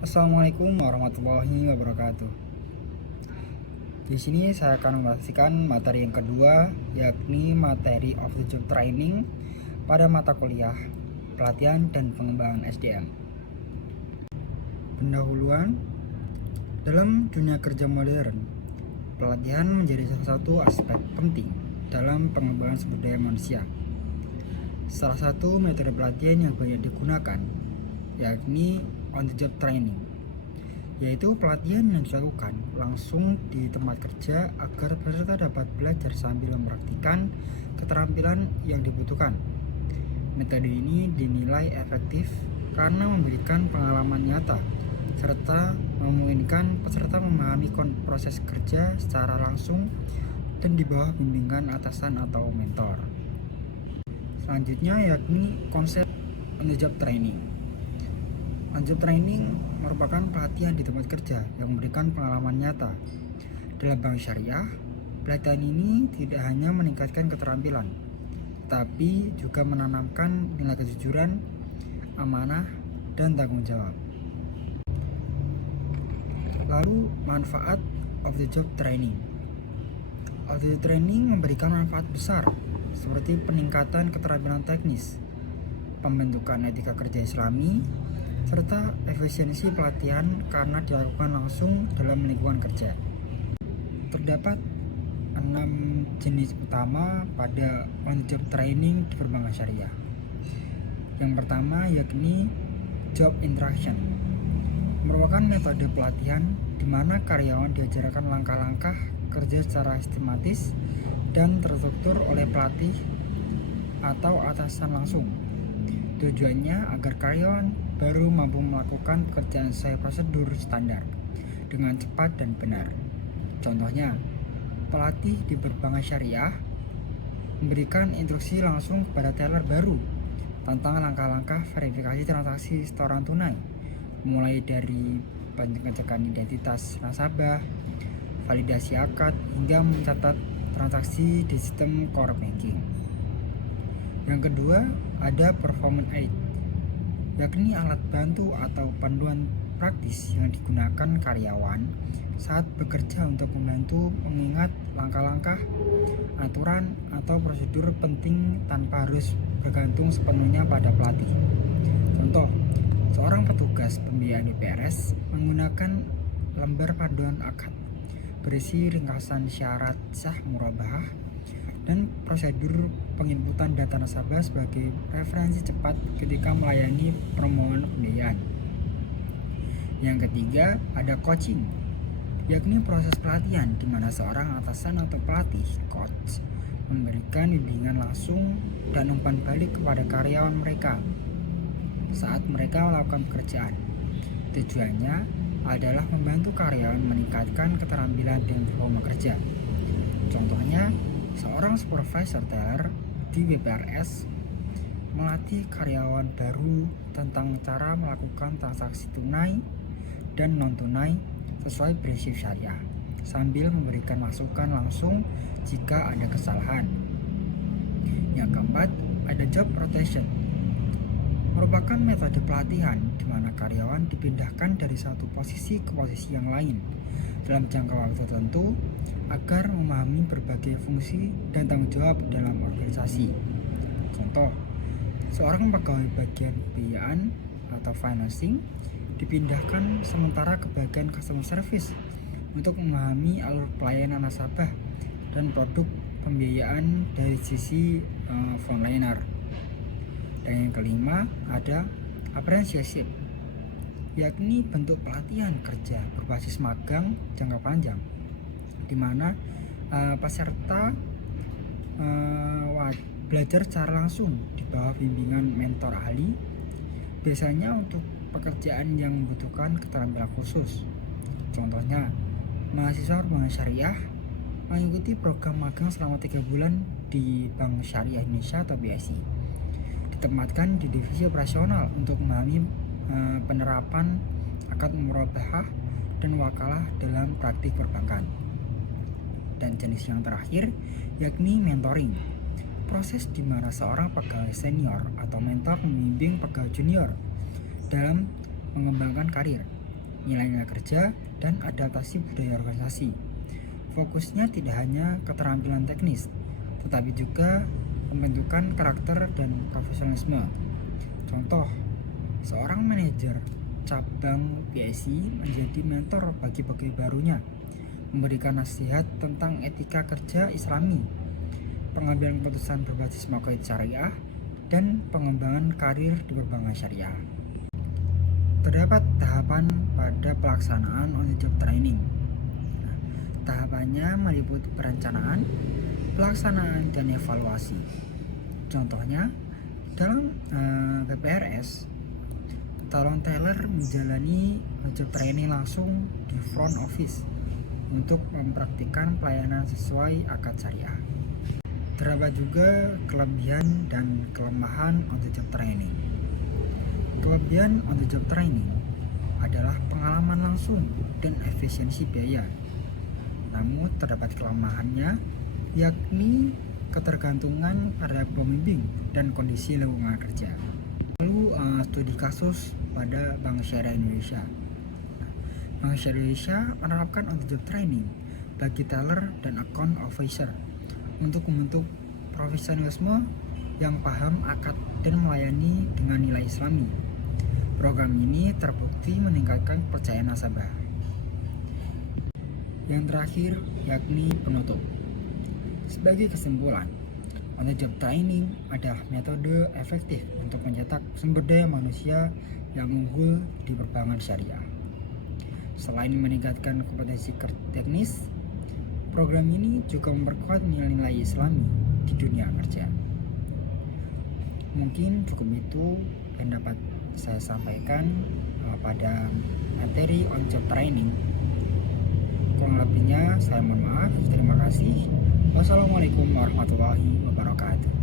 Assalamualaikum warahmatullahi wabarakatuh. Di sini saya akan membagikan materi yang kedua, yakni materi of the job training pada mata kuliah pelatihan dan pengembangan SDM. Pendahuluan, dalam dunia kerja modern, pelatihan menjadi salah satu aspek penting dalam pengembangan sumber daya manusia. Salah satu metode pelatihan yang banyak digunakan yakni on the job training, yaitu pelatihan yang dilakukan langsung di tempat kerja agar peserta dapat belajar sambil mempraktikkan keterampilan yang dibutuhkan. Metode ini dinilai efektif karena memberikan pengalaman nyata serta memungkinkan peserta memahami proses kerja secara langsung dan di bawah bimbingan atasan atau mentor. Selanjutnya yakni konsep on the job training. On job training merupakan pelatihan di tempat kerja yang memberikan pengalaman nyata. Dalam bank syariah, pelatihan ini tidak hanya meningkatkan keterampilan, tapi juga menanamkan nilai kejujuran, amanah, dan tanggung jawab. Lalu, manfaat of the job training. Of the job training memberikan manfaat besar, seperti peningkatan keterampilan teknis, pembentukan etika kerja Islami, serta efisiensi pelatihan karena dilakukan langsung dalam lingkungan kerja. Terdapat 6 jenis utama pada on-job training di perbankan syariah. Yang pertama yakni job interaction, merupakan metode pelatihan di mana karyawan diajarkan langkah-langkah kerja secara sistematis dan terstruktur oleh pelatih atau atasan langsung. Tujuannya agar karyawan baru mampu melakukan pekerjaan sesuai prosedur standar dengan cepat dan benar. Contohnya, pelatih di perbankan syariah memberikan instruksi langsung kepada teller baru tentang langkah-langkah verifikasi transaksi setoran tunai, mulai dari pengecekan identitas nasabah, validasi akad, hingga mencatat transaksi di sistem core banking. Yang kedua, ada performance aid, yakni alat bantu atau panduan praktis yang digunakan karyawan saat bekerja untuk membantu mengingat langkah-langkah, aturan, atau prosedur penting tanpa harus bergantung sepenuhnya pada pelatih. Contoh, seorang petugas pembiayaan BPRS menggunakan lembar panduan akad berisi ringkasan syarat sah murabahah dan prosedur penginputan data nasabah sebagai referensi cepat ketika melayani permohonan pembiayaan. Yang ketiga, ada coaching, yakni proses pelatihan di mana seorang atasan atau pelatih coach memberikan bimbingan langsung dan umpan balik kepada karyawan mereka saat mereka melakukan pekerjaan. Tujuannya adalah membantu karyawan meningkatkan keterampilan dan performa kerja. Contohnya, seorang supervisor teller di BPRS melatih karyawan baru tentang cara melakukan transaksi tunai dan non-tunai sesuai prinsip syariah, sambil memberikan masukan langsung jika ada kesalahan. Yang keempat, ada job rotation, merupakan metode pelatihan di mana karyawan dipindahkan dari satu posisi ke posisi yang lain dalam jangka waktu tertentu agar memahami berbagai fungsi dan tanggung jawab dalam organisasi. Contoh, seorang pegawai bagian pembiayaan atau financing dipindahkan sementara ke bagian customer service untuk memahami alur pelayanan nasabah dan produk pembiayaan dari sisi frontliner. Dan yang kelima, ada apprenticeship, yakni bentuk pelatihan kerja berbasis magang jangka panjang, di mana peserta belajar secara langsung di bawah bimbingan mentor ahli, biasanya untuk pekerjaan yang membutuhkan keterampilan khusus. Contohnya, mahasiswa perbankan syariah mengikuti program magang selama 3 bulan di Bank Syariah Indonesia atau BSI, ditempatkan di divisi operasional untuk memahami penerapan akad murabahah dan wakalah dalam praktik perbankan. Dan jenis yang terakhir yakni mentoring, proses di mana seorang pegawai senior atau mentor membimbing pegawai junior dalam mengembangkan karir. nilai-nilai kerja, dan adaptasi budaya organisasi. Fokusnya tidak hanya keterampilan teknis, tetapi juga pembentukan karakter dan profesionalisme. Contoh, seorang manajer cabang PSI menjadi mentor bagi pegawai barunya, memberikan nasihat tentang etika kerja Islami, pengambilan keputusan berbasis maqaid syariah, dan pengembangan karir di perbankan syariah. Terdapat tahapan pada pelaksanaan on the job training. Tahapannya meliputi perencanaan, pelaksanaan, dan evaluasi. Contohnya, dalam PPRS, calon teller menjalani job training langsung di front office untuk mempraktikkan pelayanan sesuai akad syariah. Terdapat juga kelebihan dan kelemahan on the job training. Kelebihan on the job training adalah pengalaman langsung dan efisiensi biaya. Namun terdapat kelemahannya, yakni ketergantungan pada pembimbing dan kondisi lingkungan kerja. Lalu studi kasus pada Bank Syariah Indonesia. Bank Syariah Indonesia menerapkan on the job training bagi teller dan account officer untuk membentuk profesionalisme yang paham akad dan melayani dengan nilai Islami. Program ini terbukti meningkatkan kepercayaan nasabah. Yang terakhir yakni penutup. Sebagai kesimpulan, on the job training adalah metode efektif untuk mencetak sumber daya manusia yang unggul di perbankan syariah. Selain meningkatkan kompetensi teknis, program ini juga memperkuat nilai-nilai Islami di dunia kerja. Mungkin cukup itu yang dapat saya sampaikan pada materi on job training. Kurang lebihnya saya mohon maaf. Terima kasih. Wassalamualaikum warahmatullahi wabarakatuh.